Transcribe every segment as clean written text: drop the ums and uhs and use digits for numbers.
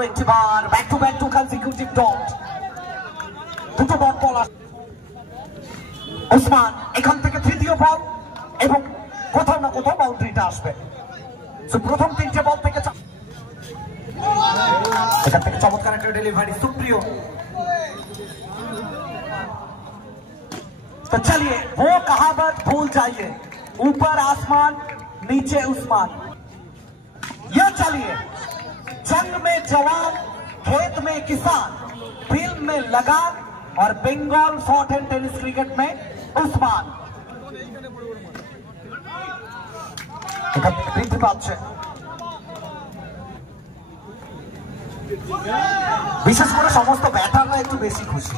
আরো একটি বার back to consecutive dot. দুটো ডট বল ওসমান, এখান থেকে তৃতীয় বল এবং কোথাও না কোথাও বাউন্ডারিটা আসবে। প্রথম তিনটে বল থেকে এখান থেকে চমৎকার একটা ডেলিভারি সুপ্রিয়। तो चलिए वो कहावत भूल जाइए, ऊपर आसमान नीचे उस्मान। ये चलिए जंग में जवान, खेत में किसान, फिल्म में लगान और Bengal fort and tennis cricket में उस्मान। বিশেষ করে সমস্ত ব্যাটাররা একটু বেশি খুশি,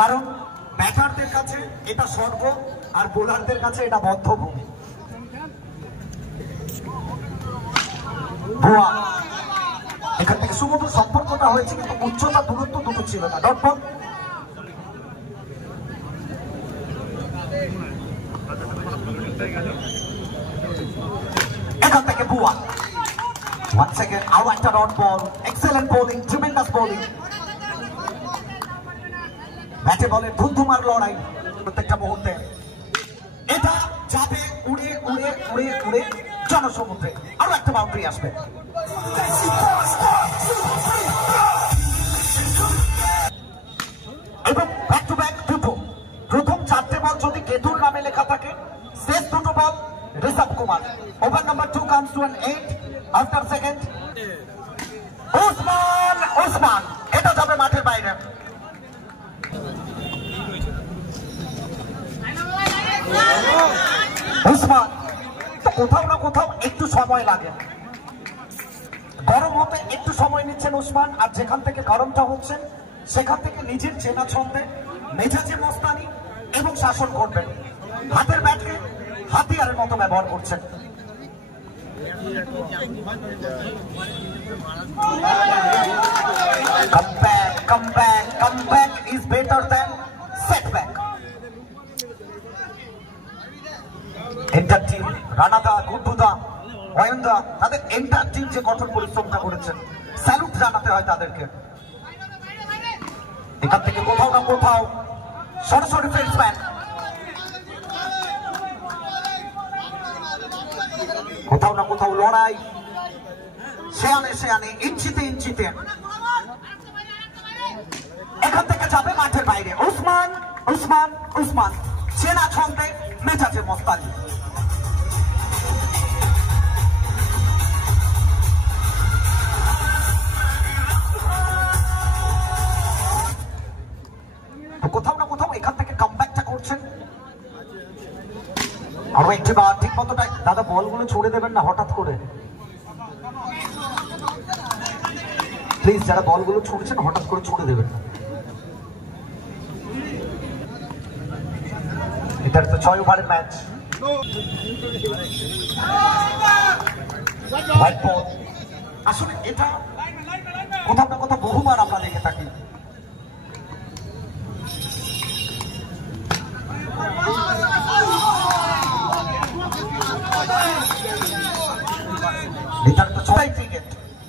কারণ ব্যাটারদের কাছে এটা স্বর্গ আর বোলারদের কাছে এটা বদ্ধভূমি। ভুয়া এখান থেকে সুমধুর সম্পর্কটা হয়েছে, কিন্তু উচ্চতা দূরত্ব দুটো ছিল না। ডট বল এখান থেকে ভুয়া। Once again, আরো একটা dot ball. Excellent bowling, tremendous bowling. ব্যাটে বলে ধুমধুমার লড়াই প্রত্যেকটা মুহূর্তে। এটা যাবে উড়ে উড়ে উড়ে উড়ে জনসমুদ্রে। আরো একটা বাউন্ডারি আসবে। এবং ব্যাক টু ব্যাক দুটো। প্রথম চারটে বল যদি কেতুর নামে লেখা থাকে, শেষ দুটো বল Rishabh Kumar. Over number 2 comes to an 8 after second। Osman এটা যাবে মাঠের বাইরে। ওসমান তো কোথাও না কোথাও একটু সময় লাগে, গরম হতে একটু সময় নিচ্ছেন ওসমান। আর যেখান থেকে গরমটা হচ্ছেন সেখান থেকে নিজের চেনা ছন্দে মেজাজে মস্তানি এবং শাসন করবেন। হাতের ব্যাটকে হাতিয়ারের মতো ব্যবহার করছেন। Come back is better than setback. Entire team রানাদা, গুড্ডুদা, অয়নদা, তাদের এন্টার টিম যে কঠোর পরিশ্রমটা করেছেন, স্যালুট জানাতে হয় তাদেরকে। এখান থেকে কোথাও না কোথাও সরাসরি ফেন্সম্যান, কোথাও না কোথাও লড়াই, শেয়ানে ইঞ্চিতে ইঞ্চিতে। এখান থেকে যাবে মাঠের বাইরে। ওসমান চেনা ছন্দে মেজাজে মস্তানি। কোথাও না কোথাও এখান থেকে কামব্যাকটা করছেন। আরো একটি বার ঠিক মতোটা। দাদা বলগুলো ছুড়ে দেবেন না হঠাৎ করে, প্লিজ। যারা বলগুলো ছুড়ছেন হঠাৎ করে ছুড়ে দেবেন না। এটা তো 6 ওভারের ম্যাচ। আসলে এটা কোথাও না কোথাও বহুবার আমরা দেখে থাকি।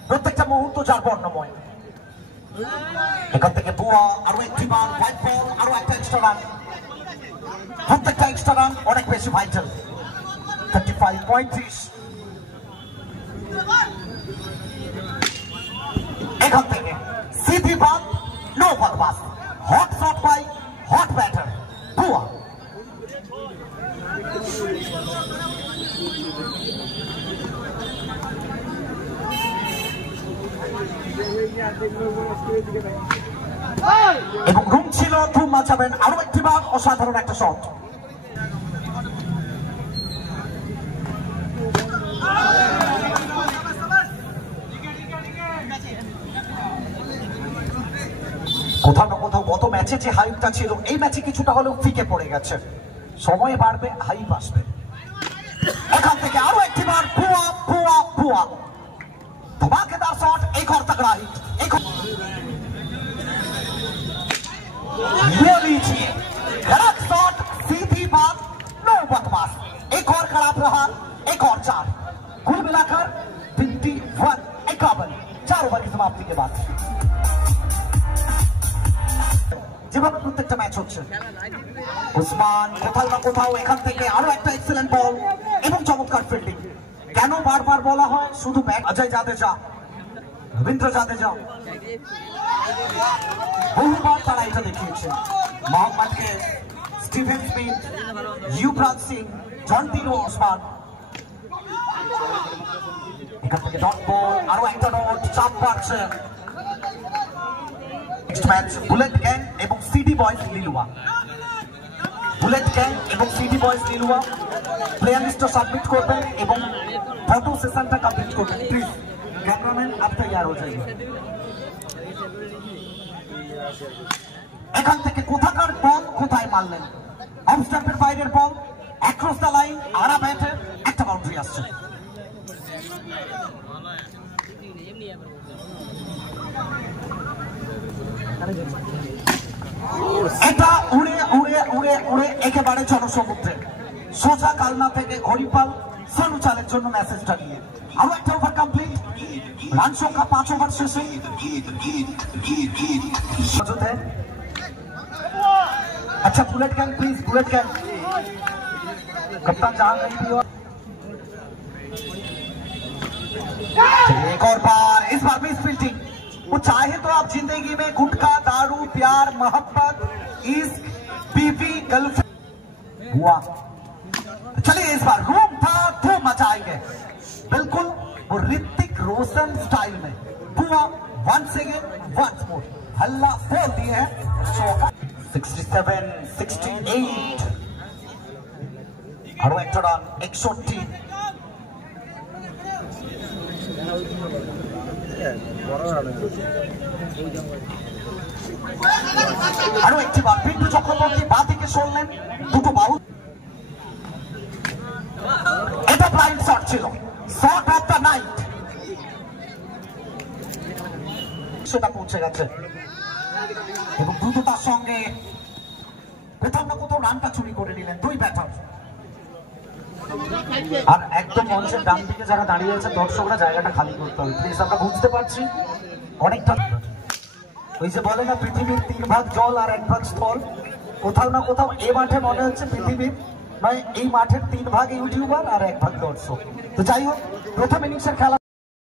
প্রত্যেকটা মুহূর্ত যার বর্ণময়। এখান থেকে বুয়া, আরো একটি বার হোয়াইট বল, আরো একটা এক্সট্রা রান। প্রত্যেকটা এক্সট্রা রান অনেক বেশি ভাইটাল। 35-35। এখান থেকে সিধি বাদ, নো বরবাদ। Hot shot by hot batter বুয়া। এবং রুম ছিল, ধুম মাচাবেন। আরো একটি বার অসাধারণ একটা শট। কোথাও না কোথাও গত ম্যাচে যে হাইপটা ছিল, এই ম্যাচে কিছুটা হলেও ফিকে পড়ে গেছে। সময় বাড়বে, হাইপ আসবে। এখান থেকে আরো একটি বার বুয়া। धमाकेदार शॉट, एक और तगड़ा हिट। ये लीजिए गलत शॉट, सीधी बात, नो बकवास। एक और खड़ा प्रहार, एक और 4। कुल मिलाकर 51, যেভাবে প্রত্যেকটা ম্যাচ হচ্ছে। উসমান কোথাও না কোথাও এখান থেকে আরো একটা এক্সেলেন্ট বল এবং চমৎকার ফিল্ডিং। কেন বারবার বলা হয় শুধু অজয় জাদেজা, রবীন্দ্র জাদেজা বহুবার তারা এটা দেখিয়েছে। মোহাম্মদকে, স্টিভেন স্মিথ, ইউবরাজ সিং, জন্টিনো ওসমান। এখান থেকে ডট বল, আরো একটা ডট, চাপ বাড়ছে। নেক্সট ম্যাচ বুলেট গ্যাং এবং city boys Liluah. Bullet gang এবং সিটি বয়েজ লিলুয়া প্লেয়ার লিস্টটা সাবমিট করবেন এবং ফটো সেশনটা কমপ্লিট করবেন। প্লিজ ক্যামেরাম্যান आप तैयार हो जाइए। এখান থেকে কোথাকার বল কোথায় মারলেন, অফ স্টাম্পের বাইরের বল, অ্যাক্রস দ্য লাইন, আড়া ব্যাটে একটা বাউন্ডারি আসছে। এটা উড়ে উড়ে উড়ে উড়ে একেবারে জনসমুদ্রে সোজা কালনা থেকে হরিপাল সানুচালের জন্য মেসেজটা নিয়ে আরো একটা ওভার কমপ্লিট। রান সংখ্যা 5 ওভার শেষে। अच्छा bullet gang please, bullet gang कप्तान जहां गई थी। एक और बार, इस बार भी फील्डिंग। वो चाहे तो आप जिंदगी में गुटखा, दारू, प्यार, मोहब्बत, इश्क, बीवी, गर्लफ्रेंड हुआ, चलिए इस बार रूम था धूम मचाएंगे बिल्कुल वो ऋतिक रोशन स्टाइल में। हुआ वंस अगेन वंस मोर हल्ला बोल दिए हैं। 67, 68 আরো একটা রান 61। আরো একটি বার পিন্টু চক্রবর্তী বাঁ দিকে সরলেন, দুটো বাউ। এটা ব্লাইন্ড শট ছিল, শট অফ দ্য নাইট, সেটা পৌঁছে গেছে এবং দ্রুততার সঙ্গে কোথাও না কোথাও রানটা চুরি করে নিলেন দুই ব্যাটার। আর একদম মঞ্চের ডান দিকে যারা দাঁড়িয়ে আছে দর্শকরা জায়গাটা খালি করতে হবে প্লিজ। আমরা বুঝতে পারছি অনেকটা ওই যে বলে না পৃথিবীর 3 ভাগ জল আর 1 ভাগ স্থল, কোথাও না কোথাও এই মাঠে মনে হচ্ছে পৃথিবীর মানে এই মাঠের 3 ভাগ ইউটিউবার আর 1 ভাগ দর্শক। তো যাই হোক, প্রথম ইনিংসের খেলা